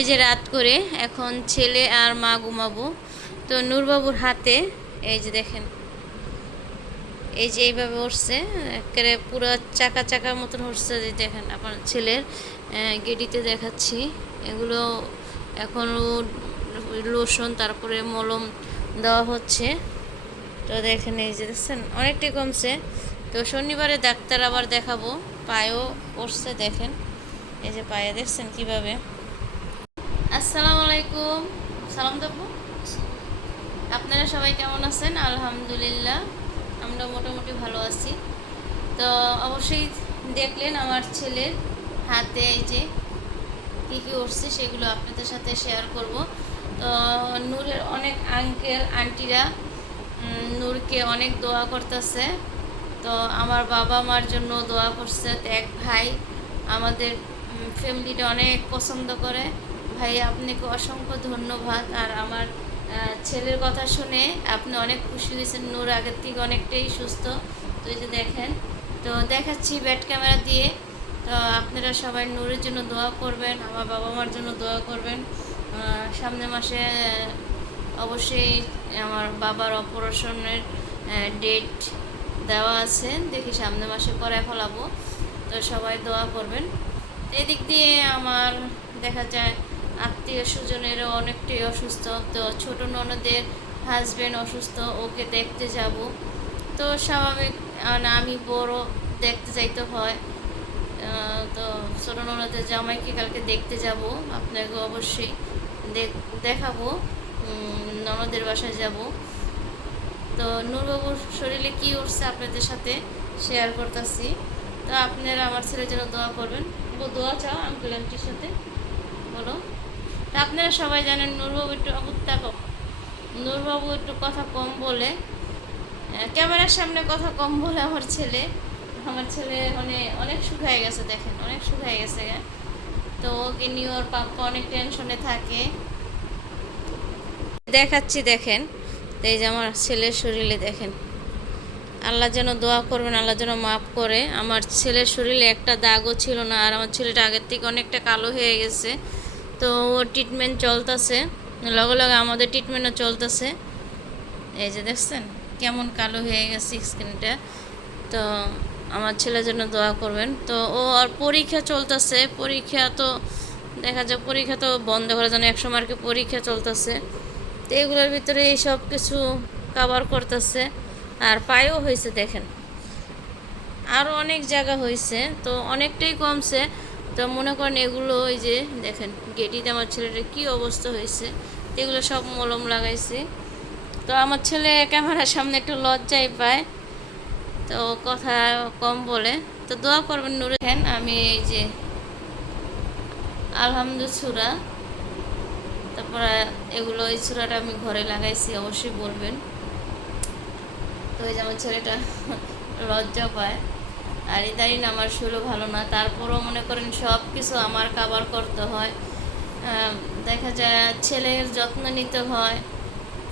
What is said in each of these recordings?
এই যে রাত করে এখন ছেলে আর মা ঘুমাবো। তো নূরবাবুর হাতে, এই যে দেখেন, এই যে এইভাবে উঠছে, একেবারে পুরো চাকা চাকার মতন উঠছে যে দেখেন আপনার ছেলের গেডিতে দেখাচ্ছি। এগুলো এখন লোশন, তারপরে মলম দেওয়া হচ্ছে। তো দেখেন এই যে দেখছেন, অনেকটাই কমছে। তো শনিবারে ডাক্তার আবার দেখাবো, পায়েও করছে দেখেন। এই যে পায়ে, দেখছেন কীভাবে? আসসালামু আলাইকুম সালাম দেবো আপনারা সবাই কেমন আছেন? আলহামদুলিল্লাহ। আমরা মোটামুটি ভালো আছি। তো অবশ্যই দেখলেন আমার ছেলের হাতে এই যে কী কী উঠছে, সেগুলো আপনাদের সাথে শেয়ার করব। তো নূরের অনেক আঙ্কেল আন্টিরা নূরকে অনেক দোয়া করতেছে। তো আমার বাবা মার জন্য দোয়া করছে এক ভাই, আমাদের ফ্যামিলিটা অনেক পছন্দ করে। ভাই আপনাকে অসংখ্য ধন্যবাদ। আর আমার ছেলের কথা শুনে আপনি অনেক খুশি হয়েছেন। নূর আগের থেকে অনেকটাই সুস্থ। তো এই যে দেখেন তো দেখাচ্ছি ব্যাট ক্যামেরা দিয়ে। তো আপনারা সবাই নূরের জন্য দোয়া করবেন আমার বাবা মার জন্য দোয়া করবেন। আহ, সামনের মাসে অবশ্যই আমার বাবার অপারেশনের ডেট দেওয়া আছে। দেখি সামনের মাসে করায় ফেলাবো। তো সবাই দোয়া করবেন। এদিক দিয়ে আমার দেখা যায় আত্মীয় স্বজনেরও অনেকটাই অসুস্থ। তো ছোট ননদের হাজবেন্ড অসুস্থ ওকে দেখতে যাব। তো স্বাভাবিক আহ, আমি বড় দেখতে যাইতে হয়। তো ছোট ননদের জামাইকে কালকে দেখতে যাব আপনাকে অবশ্যই দেখ- দেখাবো। ননদের বাসায় যাব। তো নূরবাবুর শরীরে কি উঠছে আপনাদের সাথে? শেয়ার করতেছি। তো আপনারা আমার ছেলের জন্য দোয়া করবেন। দোয়া চাও আঙ্কেল আন্টির সাথে। বলো। তা আপনারা সবাই জানেন নূরবাবু একটু অবত্যা কম। নূরবাবু একটু কথা কম বলে ক্যামেরার সামনে কথা কম বলে আমার ছেলে। আমার ছেলে মানে অনেক শুকায় গেছে, দেখেন, অনেক শুকায় গেছে। তো ওকে নিয়ে ওর পাপ্পা অনেক টেনশনে থাকে। দেখাচ্ছি, দেখেন, তো এই যে আমার ছেলের শরীরে দেখেন। আল্লাহ যেন দোয়া করবেন, আল্লাহ যেন মাফ করে। আমার ছেলের শরীরে একটা দাগও ছিল না, আর আমার ছেলেটা আগের থেকে অনেকটা কালো হয়ে গেছে। তো ওর ট্রিটমেন্ট চলতেছে। লগে লগে আমাদের ট্রিটমেন্টও চলতেছে। এই যে দেখছেন, কেমন কালো হয়ে গেছে স্কিনটা তো আমার ছেলের জন্য দোয়া করবেন। তো ও আর পরীক্ষা চলতেছে। পরীক্ষা তো দেখা যায় পরীক্ষা তো বন্ধ করার জন্য একশো মার্কে পরীক্ষা চলতেছে। তো এগুলোর ভিতরে এই সব কিছু কাভার করতেছে। আর পায়েও হয়েছে, দেখেন। আরও অনেক জায়গা হয়েছে। তো অনেকটাই কমছে। তো মনে করেন এগুলো ওই যে, দেখেন, গেটিতে আমার ছেলেটার কী অবস্থা হয়েছে এগুলো সব মলম লাগাইছি। তো আমার ছেলে ক্যামেরার সামনে একটু লজ্জাই পায়, তো কথা কম বলে। তো দোয়া করবেন নুরে খান আমি এই যে আলহামদুল সুরা তারপরে এগুলো, এই সুরাটা আমি ঘরে লাগাইছি, অবশ্যই বলবেন। তো এই যে আমার ছেলেটা লজ্জা পায়। আর ইদারিন আমার শরীরও ভালো না। তারপরও মনে করেন সব কিছু আমার কাবার করতে হয়। দেখা যায় ছেলের যত্ন নিতে হয়।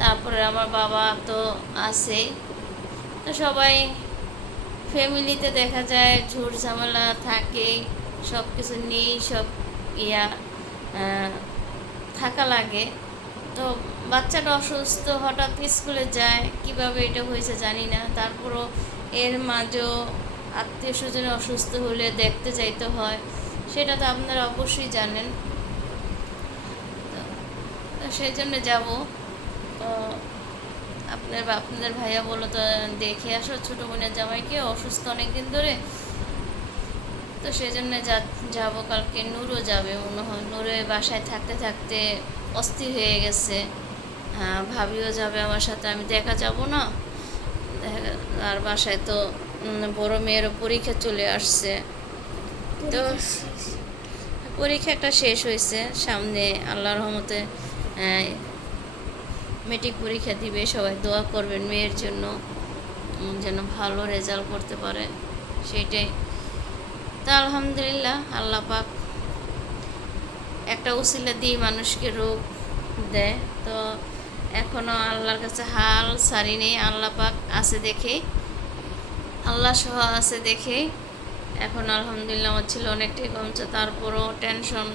তারপরে আমার বাবা তো আছেই। তো সবাই ফ্যামিলিতে দেখা যায় ঝুট ঝামেলা থাকে সব কিছু নিয়েই সব ইয়া থাকা লাগে। তো বাচ্চাটা অসুস্থ, হঠাৎ স্কুলে যায়, কীভাবে এটা হয়েছে জানি না। তারপরও এর মাঝেও আত্মীয় স্বজনে অসুস্থ হলে দেখতে যাইতে হয়, সেটা তো আপনারা অবশ্যই জানেন। সেই জন্য যাব। তো আপনার আপনাদের ভাইয়া বলো তো, দেখে আসো ছোটো বোনের জামাইকে অসুস্থ অনেক দিন ধরে। তো সেই জন্য যাব। কালকে নূরও যাবে, মনে হয়। নূরে বাসায় থাকতে থাকতে অস্থির হয়ে গেছে। হ্যাঁ ভাবিও যাবে আমার সাথে, আমি দেখা যাব না। আর বাসায় তো বড় মেয়েরও পরীক্ষা চলে আসছে। তো পরীক্ষাটা শেষ হয়েছে। সামনে আল্লাহর রহমতে মেট্রিক পরীক্ষা দিবে। সবাই দোয়া করবেন মেয়ের জন্য যেন ভালো রেজাল্ট করতে পারে। সেইটাই। তো আলহামদুলিল্লাহ, আল্লাহ পাক একটা উসিলা দিয়ে মানুষকে রোগ দেয়। তো এখনও আল্লাহর কাছে হাল সারি নেই আল্লাহ পাক আছে দেখে আল্লাহ সহ আছে দেখে। এখন আলহামদুলিল্লাহ আমার ছিল অনেকটাই কমছে তারপরও টেনশন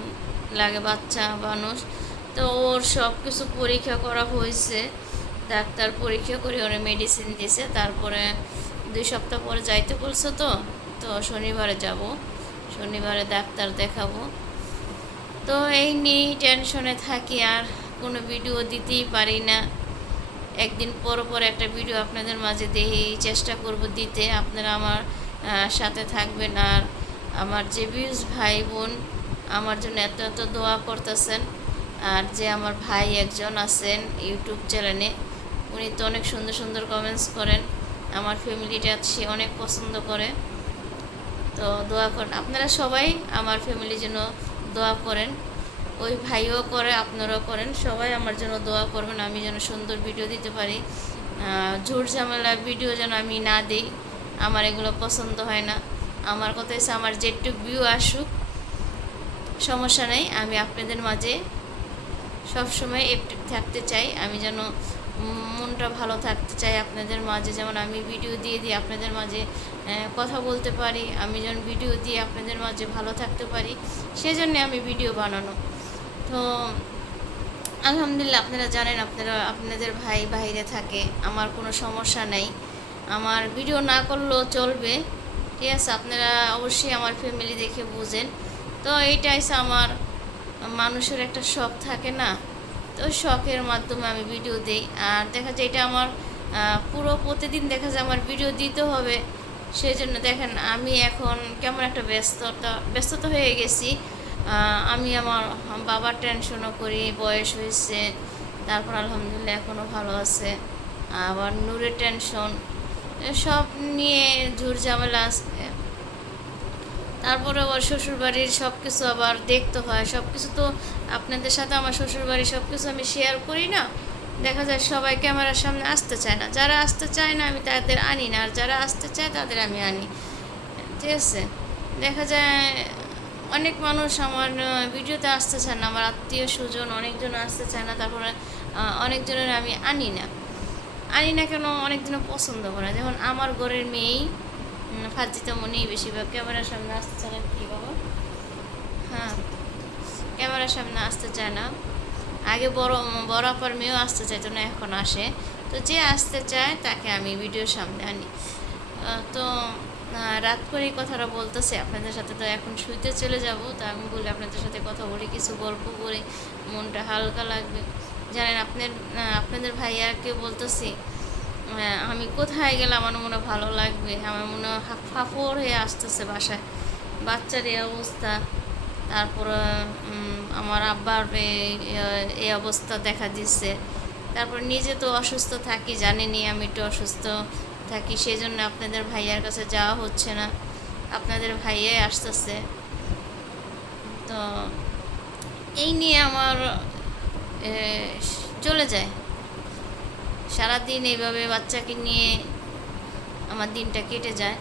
লাগে বাচ্চা, মানুষ। তো ওর সব কিছু পরীক্ষা করা হয়েছে, ডাক্তার পরীক্ষা করে ওরা মেডিসিন দিছে, তারপরে দুই সপ্তাহ পরে যাইতে বলছে তো তো শনিবারে যাব, শনিবারে ডাক্তার দেখাবো। তো এই নিয়েই টেনশনে থাকি আর কোনো ভিডিও দিতেই পারি না। একদিন পর পর একটা ভিডিও আপনাদের মাঝে দেখি চেষ্টা করব দিতে। আপনারা আমার সাথে থাকবেন আর আমার যে ভিউজ ভাই বোন আমার জন্য এত এত দোয়া করতেছেন আর যে আমার ভাই একজন আছেন ইউটিউব চ্যানেলে উনি তো অনেক সুন্দর সুন্দর কমেন্টস করেন। আমার ফ্যামিলিটা সে অনেক পছন্দ করে। তো দোয়া করেন আপনারা সবাই আমার ফ্যামিলির জন্য দোয়া করেন। ওই ভাইও করে, আপনারাও করেন। সবাই আমার জন্য দোয়া করবেন, আমি যেন সুন্দর ভিডিও দিতে পারি। ঝুট ঝামেলা ভিডিও যেন আমি না দিই, আমার এগুলো পছন্দ হয় না। আমার কথা হচ্ছে, আমার যেটুক ভিউ আসুক, সমস্যা নেই, আমি আপনাদের মাঝে সবসময় অ্যাক্টিভ থাকতে চাই। আমি যেন মনটা ভালো থাকতে চাই আপনাদের মাঝে, যেমন আমি ভিডিও দিয়ে দিই আপনাদের মাঝে কথা বলতে পারি। আমি যেন ভিডিও দিয়ে আপনাদের মাঝে ভালো থাকতে পারি। সেজন্য আমি ভিডিও বানানো। তো, আলহামদুলিল্লাহ আপনারা জানেন, আপনারা, আপনাদের ভাই বাইরে থাকে, আমার কোনো সমস্যা নেই। আমার ভিডিও না করলেও চলবে, ঠিক আছে? আপনারা অবশ্যই আমার ফ্যামিলি দেখে বুঝেন। তো এইটা আমার মানুষের একটা শখ থাকে না? তো শখের মাধ্যমে আমি ভিডিও দিই। আর দেখা যায় এটা আমার পুরো প্রতিদিন দেখা যায় আমার ভিডিও দিতে হবে। সেই জন্য দেখেন, আমি এখন কেমন একটা ব্যস্ততা ব্যস্ততা হয়ে গেছি। আমি আমার বাবার টেনশনও করি, বয়স হয়েছে, তারপর আলহামদুলিল্লাহ এখনও ভালো আছে। আবার নূরের টেনশন সব নিয়ে ঝুর ঝামেলা আছে। তারপরে আবার শ্বশুরবাড়ির সব কিছু আবার দেখতে হয়। সব কিছু তো আপনাদের সাথে আমার শ্বশুরবাড়ির সব কিছু আমি শেয়ার করি না। দেখা যায় সবাই ক্যামেরার সামনে আসতে চায় না। যারা আসতে চায় না, আমি তাদের আনি না। আর যারা আসতে চায়, তাদের আমি আনি। ঠিক আছে? দেখা যায় অনেক মানুষ আমার ভিডিওতে আসতে চায় না, আমার আত্মীয় স্বজন অনেকজন আসতে চায় না, তারপরে অনেকজনের আমি আনি না। আনি না কেন অনেকজনও পছন্দ করে। যেমন আমার ঘরের মেয়েই ফাজিতে মনেই বেশিরভাগ ক্যামেরার সামনে আসতে চায় না, কী বাবা? হ্যাঁ ক্যামেরার সামনে আসতে চায় না। আগে বড় বড় আপার মেয়েও আসতে চাইতো না, এখন আসে। তো যে আসতে চায়, তাকে আমি ভিডিওর সামনে আনি। তো রাত করে কথাটা বলতেছে। আপনাদের সাথে তো এখন শুইতে চলে যাব, তো আমি বলি আপনাদের সাথে কথা বলি, কিছু গল্প করি, মনটা হালকা লাগবে। জানেন, আপনার আপনাদের ভাইয়াকে বলতেছি আমি কোথায় গেলে আমার মনে ভালো লাগবে। আমার মনে ফাফর হয়ে আসতেছে বাসায়। বাচ্চার এই অবস্থা। তারপর আমার আব্বার এই অবস্থা দেখা দিচ্ছে তারপর নিজে তো অসুস্থ থাকি জানেনি আমি একটু অসুস্থ। থাকি সেই জন্য আপনাদের ভাইয়ার কাছে যাওয়া হচ্ছে না। আপনাদের ভাইয়াই আসতেছে। তো এই নিয়ে আমার চলে যায়। সারাদিন এইভাবে বাচ্চাকে নিয়ে আমার দিনটা কেটে যায়।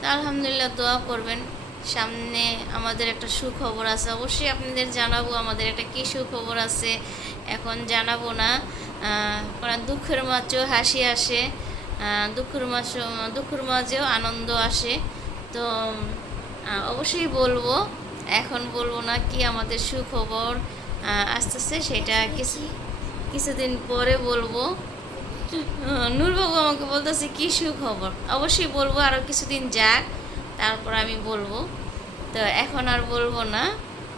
তা আলহামদুলিল্লাহ দোয়া করবেন। সামনে আমাদের একটা সুখবর আছে। অবশ্যই আপনাদের জানাব আমাদের একটা কী সুখবর আছে। এখন জানাব না। কারণ দুঃখের মাঝেও হাসি আসে। দুঃখের মাঝে দুঃখের মাঝেও আনন্দ আসে। তো অবশ্যই বলব এখন বলব না কি আমাদের সুখবর আহ, আসতেছে সেটা কিছু কিছুদিন পরে বলব। নূরবাবু আমাকে বলতেছে কি সুখবর? অবশ্যই বলব আরও কিছুদিন যাক তারপর আমি বলব। তো এখন আর বলব না।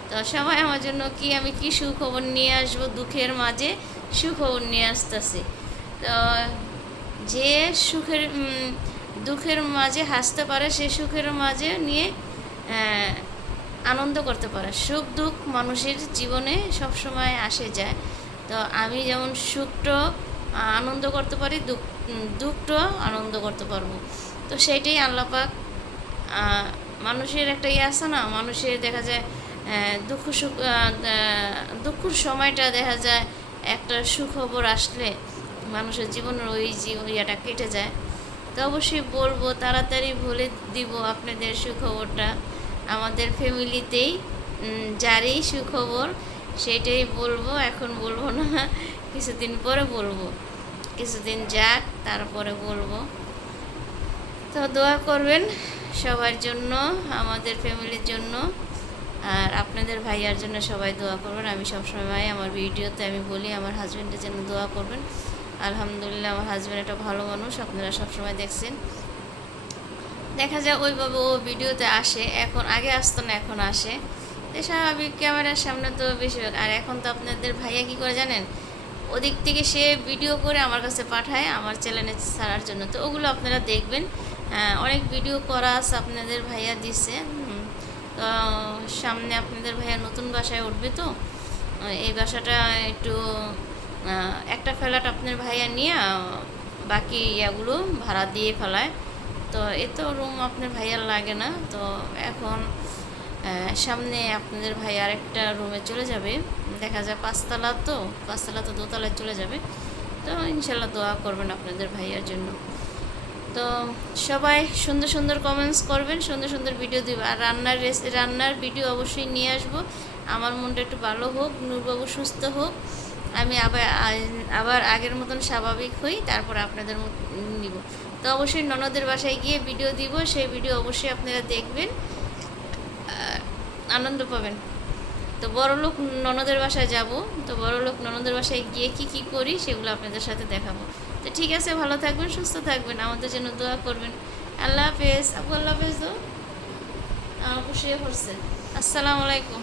তো সবাই আমার জন্য কি আমি কি সুখবর নিয়ে আসব দুঃখের মাঝে? সুখবর নিয়ে আসতেছি। তো যে সুখের দুঃখের মাঝে হাসতে পারে সে সুখের মাঝে নিয়ে আনন্দ করতে পারে। সুখ দুঃখ মানুষের জীবনে সবসময় আসে যায়। তো আমি যেমন সুখটা আনন্দ করতে পারি দুঃখ উম, দুঃখটাও আনন্দ করতে পারব। তো সেইটাই আল্লাপাক মানুষের একটা ইয়ে আছে না মানুষের দেখা যায় দুঃখ সুখ আহ, সময়টা দেখা যায় একটা সুখবর আসলে মানুষের জীবনের ওই ইয়েটা কেটে যায়। তো অবশ্যই বলব, তাড়াতাড়ি বলে দিব আপনাদের সুখবরটা। আমাদের ফ্যামিলিতেই যারই সুখবর, সেটাই বলব, এখন বলব না, কিছুদিন পরে বলব। কিছুদিন যাক, তারপরে বলব। তো দোয়া করবেন সবার জন্য, আমাদের ফ্যামিলির জন্য, আর আপনাদের ভাইয়ার জন্য সবাই দোয়া করবেন। আমি সবসময় আমার ভিডিওতে আমি বলি, আমার হাজব্যান্ডের জন্য দোয়া করবেন। আলহামদুলিল্লাহ আমার হাজব্যান্ড একটা ভালো মানুষ আপনারা সবসময় দেখছেন। দেখা যায় ওইভাবে ও ভিডিওতে আসে। এখন আগে আসতো না এখন আসে। স্বাভাবিক ক্যামেরার সামনে তো বেশি আর এখন তো আপনাদের ভাইয়া কি করে জানেন? ওদিক থেকে সে ভিডিও করে আমার কাছে পাঠায় আমার চ্যানেলে ছাড়ার জন্য। তো ওগুলো আপনারা দেখবেন। আহ, অনেক ভিডিও করা আছে আপনাদের ভাইয়া দিছে। তো সামনে আপনাদের ভাইয়া নতুন বাসায় উঠবে তো। এই বাসাটা একটু একটা ফ্ল্যাট আপনার ভাইয়া নিয়ে বাকি ইয়াগুলো ভাড়া দিয়ে ফেলায়। তো এ তো রুম আপনার ভাইয়ার লাগে না। তো এখন সামনে আপনাদের ভাই আরেকটা রুমে চলে যাবে। দেখা যায় পাঁচতলা তো পাঁচতলা তো দোতলায় চলে যাবে। তো ইনশাল্লাহ দোয়া করবেন আপনাদের ভাইয়ার জন্য। তো সবাই সুন্দর সুন্দর কমেন্টস করবেন, সুন্দর সুন্দর ভিডিও দিব। আর রান্নার রেসি রান্নার ভিডিও অবশ্যই নিয়ে আসব। আমার মনটা একটু ভালো হোক, নূরবাবু সুস্থ হোক। আমি আবার আবার আগের মতন স্বাভাবিক হই, তারপর আপনাদের নিব। তো অবশ্যই ননদের বাসায় গিয়ে ভিডিও দিব, সেই ভিডিও অবশ্যই আপনারা দেখবেন আনন্দ পাবেন। তো বড়লোক ননদের বাসায় যাব, তো বড়লোক ননদের বাসায় গিয়ে কি কি করি সেগুলো আপনাদের সাথে দেখাবো। তো ঠিক আছে, ভালো থাকবেন, সুস্থ থাকবেন, আমাদের জন্য দোয়া করবেন। আল্লাহ হাফেজ আপু আল্লাহ হাফেজ তো? আমার খুশি পড়ছে। আসসালামু আলাইকুম।